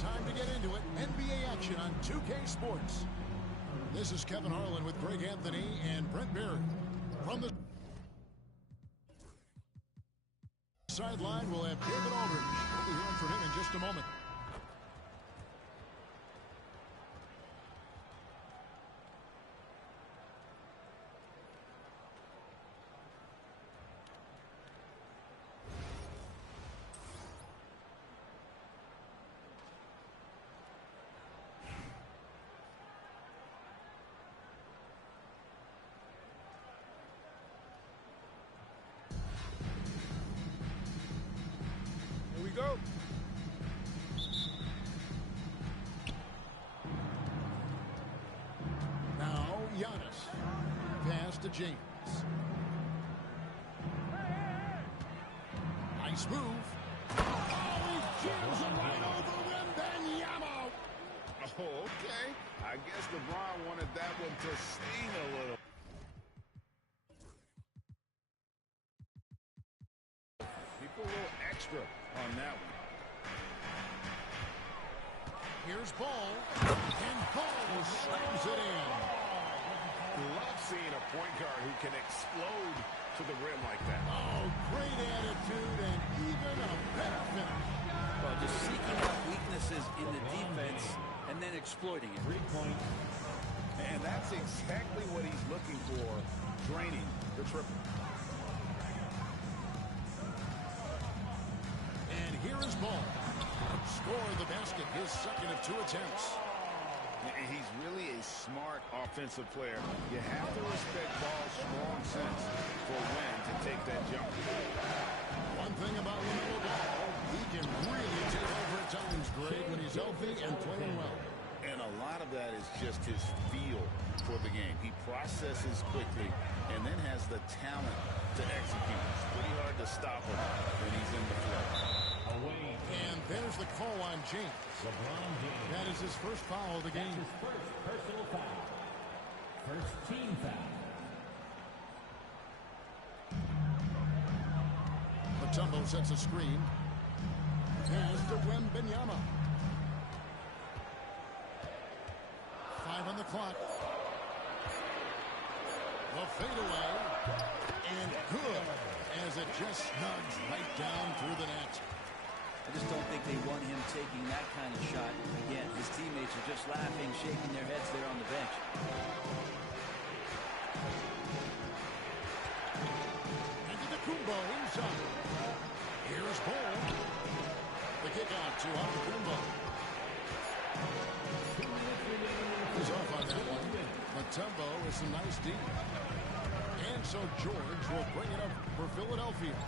Time to get into it. NBA action on 2K Sports. This is Kevin Harlan with Greg Anthony and Brent Barry. From the sideline, we'll have David Aldridge. We'll be hearing from him in just a moment. Go. Now Giannis. Pass to James. Nice move. Oh, he jams it right over Wembanyama. Oh, okay. I guess LeBron wanted that one to sting a little. People a little extra on that one. Here's Ball, and Ball slams it in. Love seeing a point guard who can explode to the rim like that. Oh, great attitude and even a better finish. Well, just seeking out weaknesses in the defense and then exploiting it. 3-point. And that's exactly what he's looking for, draining the triple. And here is Ball. Score the basket, his second of 2 attempts. He's really a smart offensive player. You have to respect Ball's strong sense for when to take that jump. One thing about LaMelo Ball, he can really take over at times, Greg, when he's healthy and playing well. And a lot of that is just his feel for the game. He processes quickly and then has the talent to execute. It's pretty hard to stop him when he's in the flow. And there's the call on James. LeBron James. That is his first foul of the game. His first personal foul. First team foul. Mutombo sets a screen. Pass to Wembanyama. 5 on the clock. The fadeaway. And good, as it just snugs right down through the net. I just don't think they want him taking that kind of shot. Again, his teammates are just laughing, shaking their heads there on the bench. Into the Kumbo inside. Here's Ball. The kick out to Kumbo. He's off on that one. Mutombo is some nice D. And so George will bring it up for Philadelphia.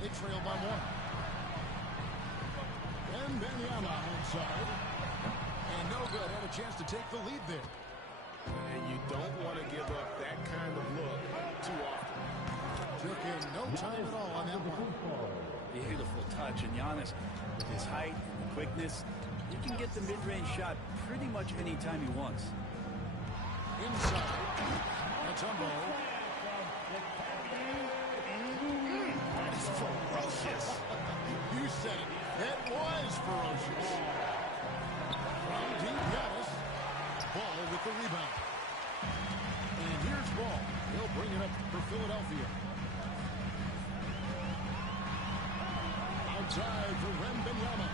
They trail by 1. Wembanyama outside. And no good. Had a chance to take the lead there. And you don't want to give up that kind of look too often. Took him no time at all on that one. Beautiful touch. And Giannis, with his height and the quickness, he can get the mid-range shot pretty much any time he wants. Inside. Mutombo. That is ferocious. You said it. It was ferocious. From deep, Giannis. Ball with the rebound. And here's Ball. He'll bring it up for Philadelphia. Outside for Wembanyama.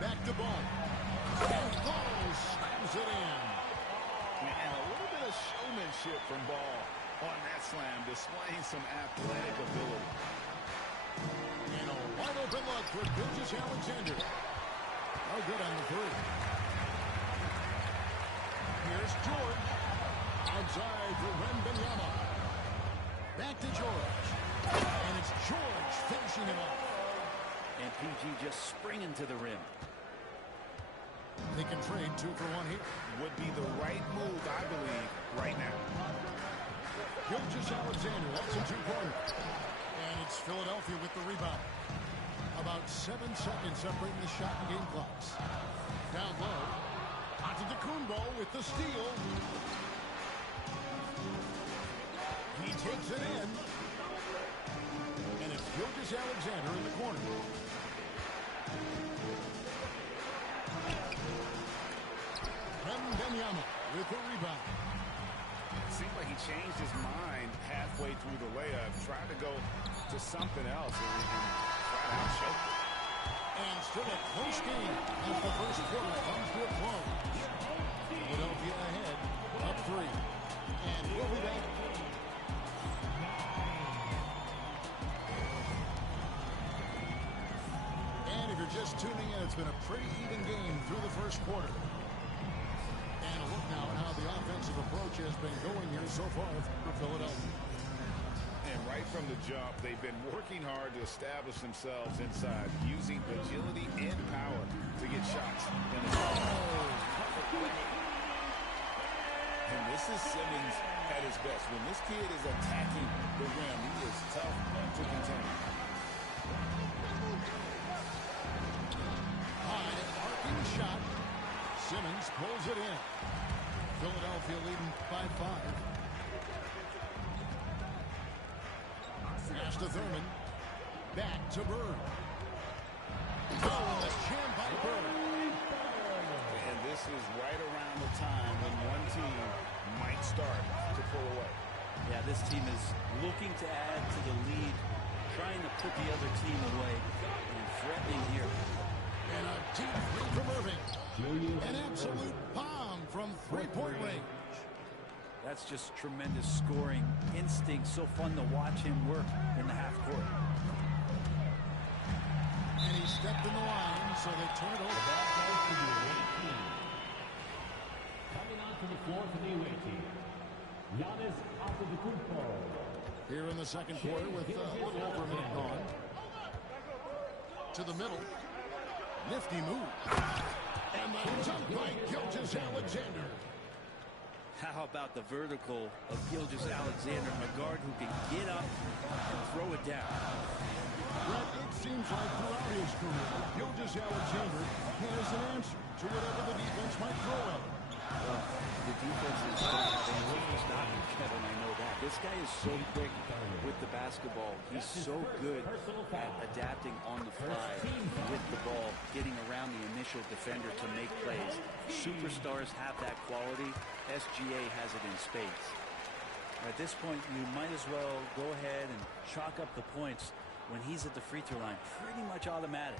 Back to Ball. And Ball slams it in. And a little bit of showmanship from Ball on that slam, displaying some athletic ability. And a wide open look for Alexander. No good on the 3. Here's George. Outside for Wembanyama. Back to George. And it's George finishing it off. And PG just springing to the rim. They can trade 2 for 1 here. Would be the right move, I believe, right now. Alexander, that's a 2-pointer. And it's Philadelphia with the rebound. About 7 seconds separating the shot and game clocks. Down low. Antetokounmpo with the steal. He takes it in. And it's Gilgeous Alexander in the corner. Benyama with the rebound. It seemed like he changed his mind halfway through the layup, trying to go to something else, and flat out choked it. And still a close game as the first quarter comes to a close. Philadelphia ahead, up 3. And we'll be back. And if you're just tuning in, it's been a pretty even game through the first quarter. And a look now at how the offensive approach has been going here so far for Philadelphia. And right from the jump, they've been working hard to establish themselves inside, using agility and power to get shots. And this is Simmons at his best. When this kid is attacking the rim, he is tough to contain. High arcing shot. Simmons pulls it in. Philadelphia leading by 5. Pass to Thurman. Back to Bird. Oh, the jam by Bird. And this is right around the time when one team might start to pull away. Yeah, this team is looking to add to the lead, trying to put the other team away, and threatening here. And a deep three from Irving. An absolute bomb from three-point range. That's just tremendous scoring instinct. So fun to watch him work in the half court. And he stepped in the line, so they turn it over. Coming onto the floor for the away team, Giannis Antetokounmpo. Here in the second quarter with a little over a minute gone. To the middle. Nifty move. And the dunk by Gilgeous Alexander. How about the vertical of Gilgeous Alexander, a guard who can get up and throw it down? Brett, it seems like throughout his career, Gilgeous Alexander has an answer to whatever the defense might throw at him. Well, the defense is going to have answers for stopping Kevin, I know that. This guy is so quick with the basketball. He's so good at adapting on the fly with the ball, getting around the initial defender to make plays. Superstars have that quality. SGA has it in spades. At this point, you might as well go ahead and chalk up the points when he's at the free throw line. Pretty much automatic.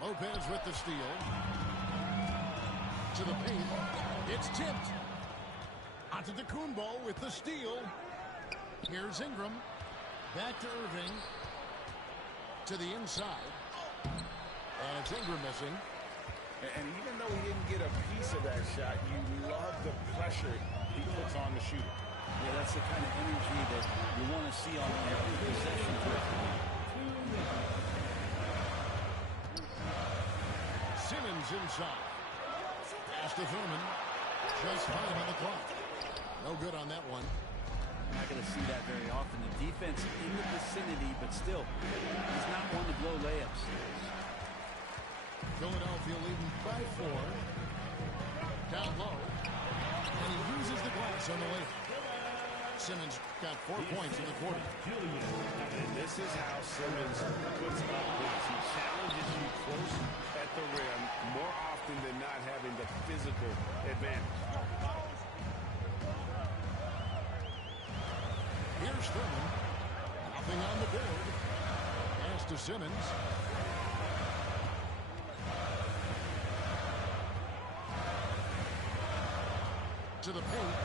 Lopez with the steal. To the paint. It's tipped. Antetokounmpo with the steal. Here's Ingram. Back to Irving. To the inside. And it's Ingram missing. And even though he didn't get a piece of that shot, you love the pressure he puts on the shooter. Yeah, that's the kind of energy that you want to see on every possession. Simmons inside. Pass to Thurman. Just fine on the clock. No good on that one. Not going to see that very often. The defense in the vicinity, but still, he's not one to blow layups. Philadelphia leading by 4. Down low. And he uses the glass on the layup. Simmons got 4 points in the quarter. And this is how Simmons puts up points. He challenges you close at the rim more often than not, having the physical advantage. Here's Thurman. Nothing on the board. Pass to Simmons. To the paint.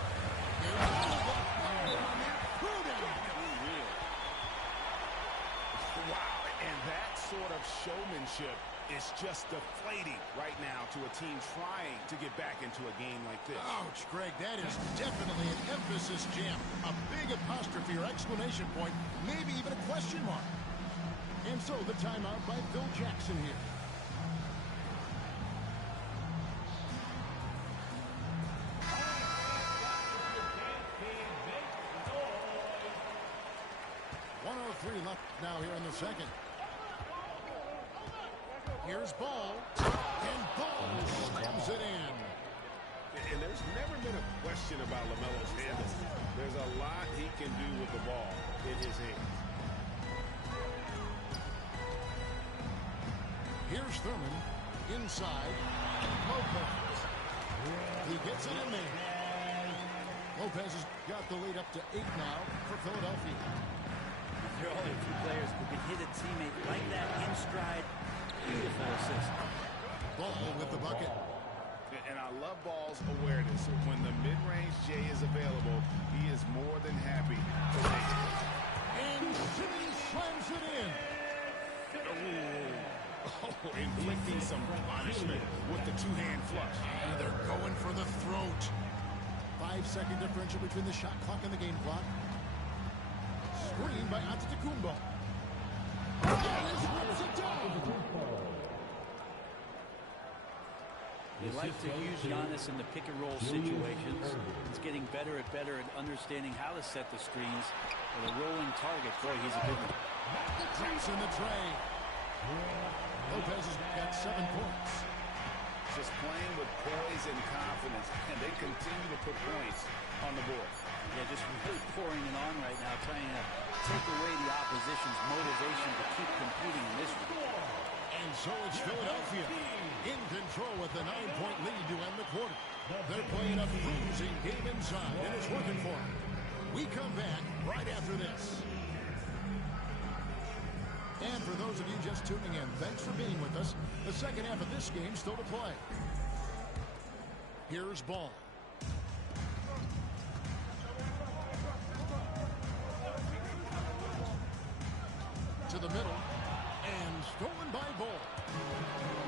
Wow, and that sort of showmanship is just deflating right now to a team trying to get back into a game like this. Ouch, Greg, that is definitely an emphasis jam. A big apostrophe or exclamation point, maybe even a question mark. And so the timeout by Phil Jackson here. Left now here in the second. Here's Ball. And Ball slams it in. And there's never been a question about LaMelo's handle. There's a lot he can do with the ball in his hands. Here's Thurman inside. Lopez. He gets it in there. Lopez has got the lead up to 8 now for Philadelphia. There are only a few players who can hit a teammate like that in stride. Beautiful assist. Ball with the bucket. And I love Ball's awareness. When the mid-range J is available, he is more than happy to take it. And Simmons slams it in. Oh, inflicting some punishment with the two-hand flush. And they're going for the throat. 5-second differential between the shot clock and the game clock. Screen by Antetokounmpo. Giannis rips it down. You like to use Giannis in the pick-and-roll situations. He's getting better at understanding how to set the screens. With a rolling target, boy, he's a good one. Traps in the tray. Lopez has got 7 points. Just playing with poise and confidence, and they continue to put points on the board. Yeah, just really pouring it on right now, trying to take away the opposition's motivation to keep competing in this one. And so it's Philadelphia in control with the 9-point lead to end the quarter. They're playing a bruising game inside, and it's working for them. We come back right after this. And for those of you just tuning in, thanks for being with us. The second half of this game still to play. Here's Ball. To the middle. And stolen by Ball.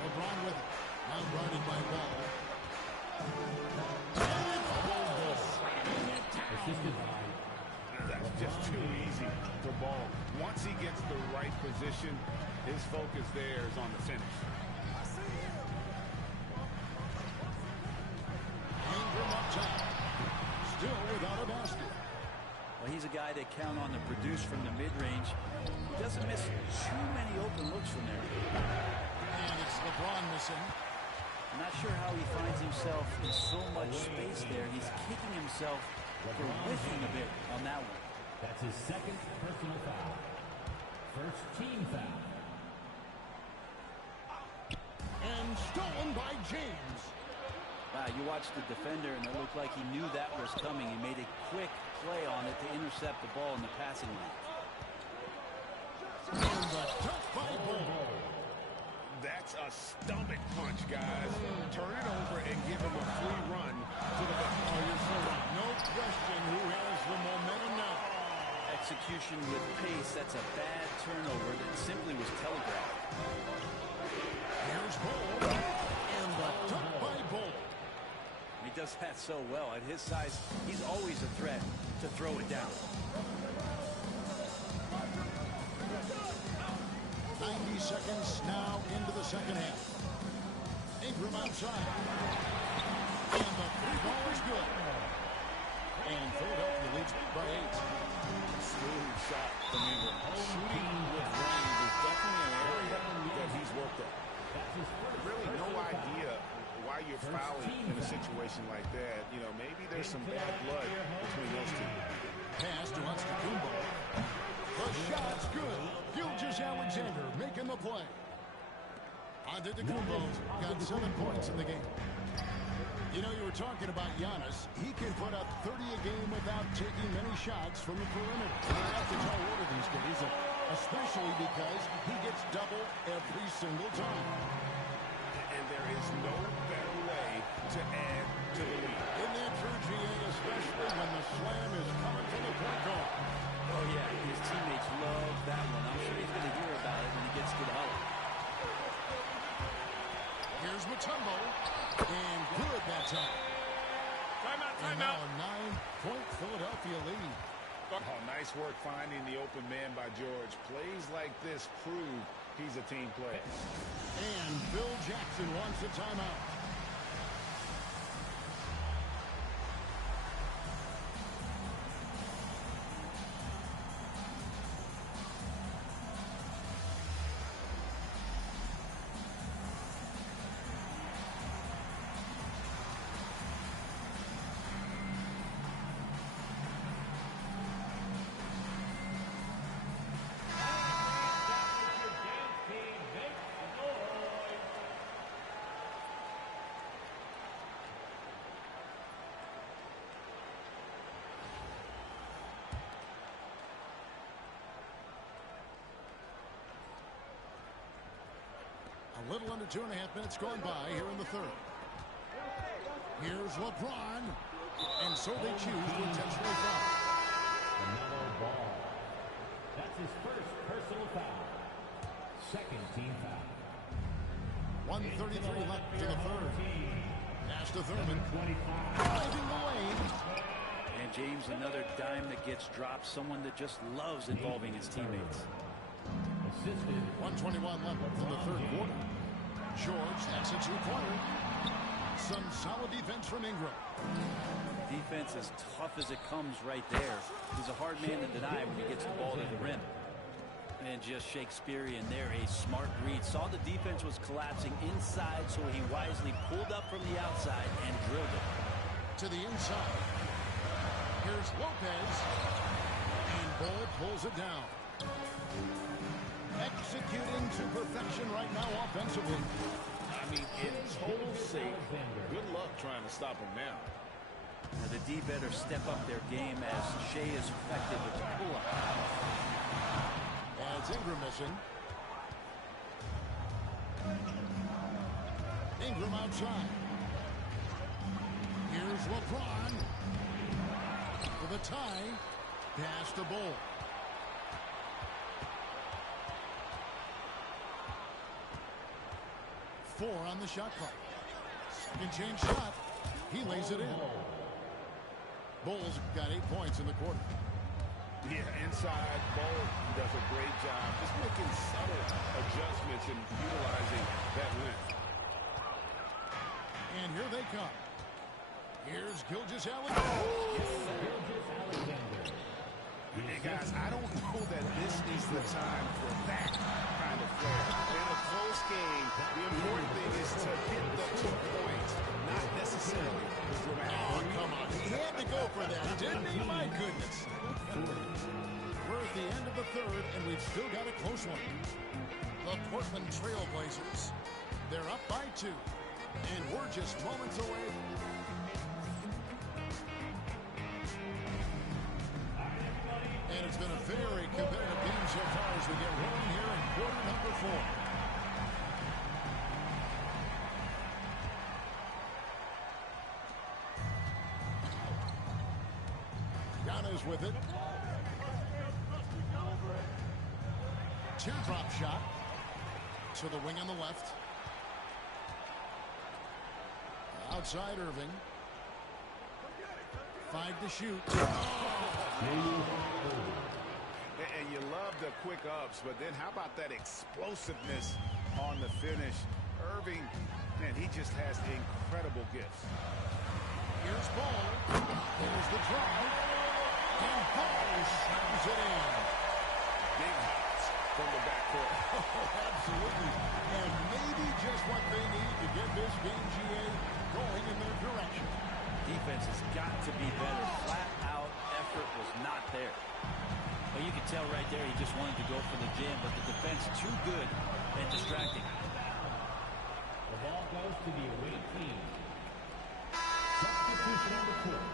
LeBron with it. Now guarded by Ball. That's just too easy for Ball. Once he gets the right position, his focus there is on the finish. Ingram up top. Still without a basket. Well, he's a guy they count on to produce from the mid-range. He doesn't miss too many open looks from there. And it's LeBron missing. I'm not sure how he finds himself in so much space there. He's kicking himself for whiffing a bit on that one. That's his second personal foul. First team foul. And stolen by James. Wow, you watched the defender, and it looked like he knew that was coming. He made a quick play on it to intercept the ball in the passing lane. And the dunk by Ball. That's a stomach punch, guys. Turn it over and give him a free run to the back. Oh, you're so right. No question who has the momentum now. Execution with pace, that's a bad turnover that simply was telegraphed. Here's Ball. And the dunk by Ball. He does that so well. At his size, he's always a threat to throw it down. 90 seconds now into the second half. Ingram outside. And the free ball is good. And Philadelphia leads by 8. Smooth shot from Ingram. Shooting with range is definitely an area that he's worked at. Really no idea why you're fouling in a situation like that. You know, maybe there's some bad blood between those two. Pass to Antetokounmpo. The shot's good. Gilgeous-Alexander making the play. Antetokounmpo's got 7 points in the game. You know, you were talking about Giannis. He can put up 30 a game without taking many shots from the perimeter. That's a tall order these days, especially because he gets double every single time. And there is no better way to add to the lead. Isn't that true, GA, especially when the slam is coming from the point guard? Oh, yeah, his teammates love that one. I'm sure he's going to hear about it when he gets to the huddle. Here's Mutombo. And good that time. And now a 9-point Philadelphia lead. Oh, nice work finding the open man by George. Plays like this prove he's a team player. And Phil Jackson wants a timeout. little under 2.5 minutes gone by here in the third. Here's LeBron. And so they choose to intentionally foul. Another ball. That's his first personal foul. Second team foul. 1:33 left to the third. Pass to Thurman. Finding the lane. And James, another dime that gets dropped. Someone that just loves involving his teammates. 1:21 left in the third quarter. George, that's a two-pointer. Some solid defense from Ingram. Defense as tough as it comes right there. He's a hard man to deny when he gets the ball to the rim. And just Shakespearean there, a smart read. Saw the defense was collapsing inside, so he wisely pulled up from the outside and drilled it. To the inside. Here's Lopez. And Bull pulls it down. Executing to perfection right now offensively. I mean, in total sake, good luck trying to stop him now. Now the D better step up their game as Shea is effective with the pull-up. That's Ingram missing. Ingram outside. Here's LeBron. For the tie. Pass to Bull. Four on the shot clock. Second chance shot. He lays it in. Bulls got 8 points in the quarter. Yeah, inside, Bull does a great job just making subtle adjustments and utilizing that length. And here they come. Here's Gilgeous-Alexander. Hey, guys, I don't know that this is the time for that kind of flair. In a close game, the important thing is to hit the 2 points, not necessarily dramatic. Oh, come on. He had to go for that, didn't he? My goodness. We're at the end of the third, and we've still got a close one. The Portland Trail Blazers. They're up by 2, and we're just moments away. And it's been a very competitive game so far as we get rolling here in quarter number 4. Giannis with it. Teardrop shot to the wing on the left. Outside Irving. 5 to shoot. And you love the quick ups, but then how about that explosiveness on the finish? Irving, man, he just has incredible gifts. Here's Ball. Here's the drive. And Ball slams it in. Big hops from the backcourt. Oh, absolutely. And maybe just what they need to get this game, GA, going in their direction. Defense has got to be better. Flat out effort was not there. Well, you can tell right there he just wanted to go for the jam, but the defense too good and distracting. The ball goes to the away team. Substitution on the court.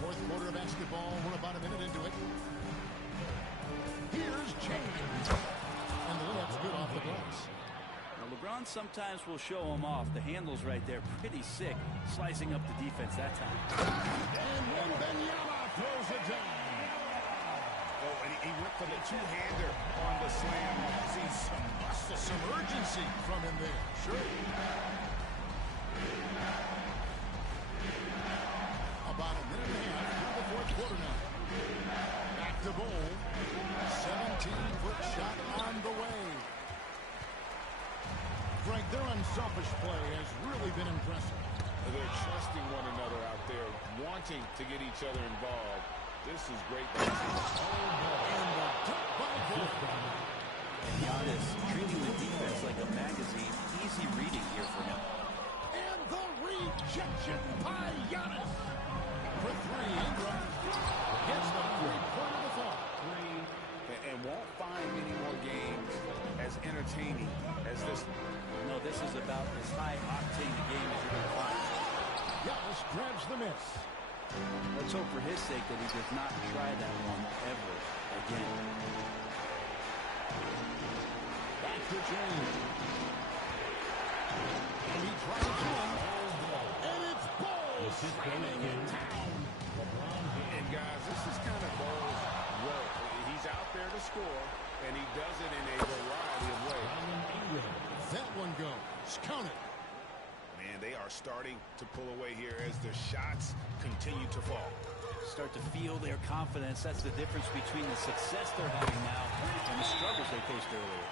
Fourth quarter of basketball. We're about a minute into it. Here's James. And the layup's good off the glass. Now, LeBron sometimes will show him off. The handle's right there. Pretty sick. Slicing up the defense that time. And Wembanyama throws it down. Oh, and he went for the two-hander on the slam. See Some urgency from him there. Sure. About a minute and a half through the fourth quarter now. Back to Bull. 17-foot shot on the way. Greg, their unselfish play has really been impressive. They're trusting one another out there, wanting to get each other involved. This is great basketball. And the dunk by Bull. And Giannis treating the defense like a magazine. Easy reading here for him. And the rejection by Giannis. For 3, Ingram gets the 3-pointer to fall. And won't find many more games as entertaining as this one. No, this is about as high octane a game as you're going to find. Giannis grabs the miss. Let's hope for his sake that he does not try that one ever again. Back to James. And he drives in. And it's Ball slamming it down. And guys, this is kind of Ball's work. He's out there to score, and he does it in a variety of ways. That one goes. Count it. Man, they are starting to pull away here as the shots continue to fall. Start to feel their confidence. That's the difference between the success they're having now and the struggles they faced earlier.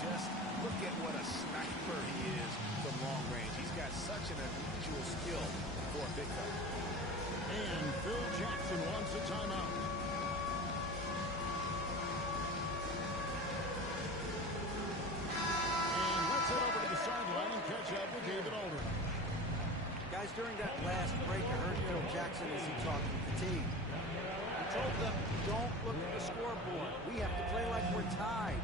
Just look at what a sniper he is from long range. He's got such an unusual skill for a big fella. And Phil Jackson wants a timeout. And let's head over to the sideline and catch up with David Aldridge. Guys, during that last break, I heard Phil Jackson as he talked with the team. He told them, don't look at the scoreboard. We have to play like we're tied.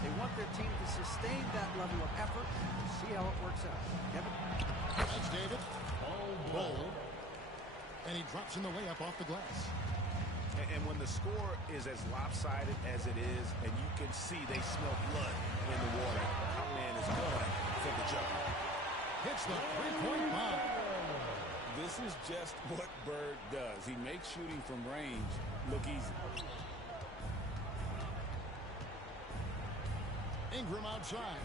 They want their team to sustain that level of effort and see how it works out. Kevin? That's David. Ball. And he drops in the layup off the glass. And when the score is as lopsided as it is, and you can see they smell blood in the water, our man is going for the jumper. Hits the three-point bomb. This is just what Bird does. He makes shooting from range look easy. Ingram outside.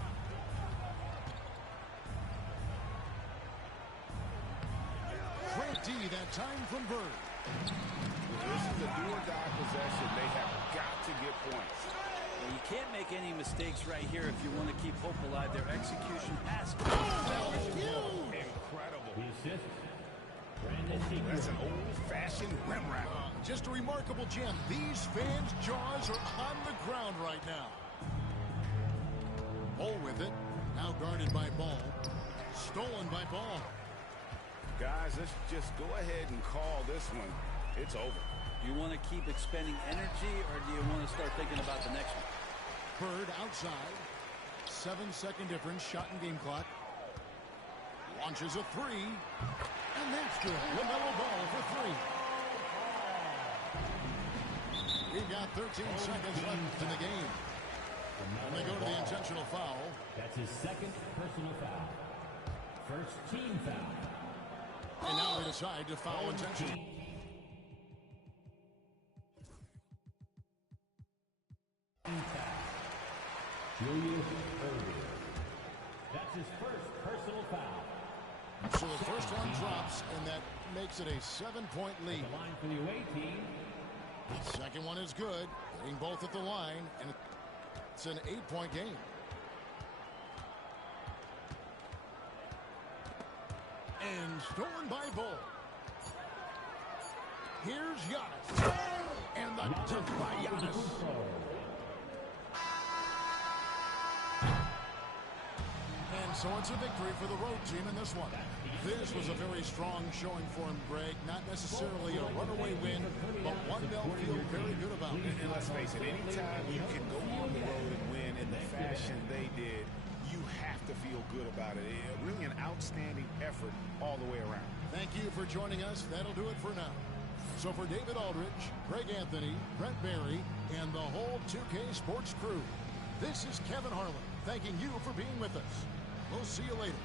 Great D that time from Bird. This is a do-or-die possession. They have got to get points. Well, you can't make any mistakes right here if you want to keep hope alive. Their execution has to be. That was huge. Incredible. Brandon That's an old-fashioned rim wrap. Just a remarkable gem. These fans' jaws are on the ground right now. Ball with it. Now guarded by Ball. Stolen by Ball. Guys, let's just go ahead and call this one. It's over. You want to keep expending energy, or do you want to start thinking about the next one? Bird outside. 7-second difference. Shot in game clock. Launches a three. And that's good. LaMelo Ball for three. We've got 13 seconds left in the game. And they go to the intentional foul. That's his second personal foul. First team foul. And now they decide to foul intentional. Julius Irving. That's his first personal foul. So the first one drops, and that makes it a 7-point lead. The line for the away team. Second one is good. Hitting both at the line, and it's an 8-point game. And stolen by Bull. Here's Giannis. And the dunk by Giannis. And so it's a victory for the road team in this one. This was a very strong showing for him, Greg. Not necessarily a runaway win, but one they'll feel very good about. And let's face it, anytime you can go on the road and win in the fashion they did, you have to feel good about it. Really an outstanding effort all the way around. Thank you for joining us. That'll do it for now. So for David Aldridge, Greg Anthony, Brent Barry, and the whole 2K Sports crew, this is Kevin Harlan thanking you for being with us. We'll see you later.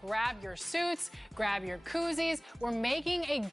Grab your suits, grab your koozies. We're making a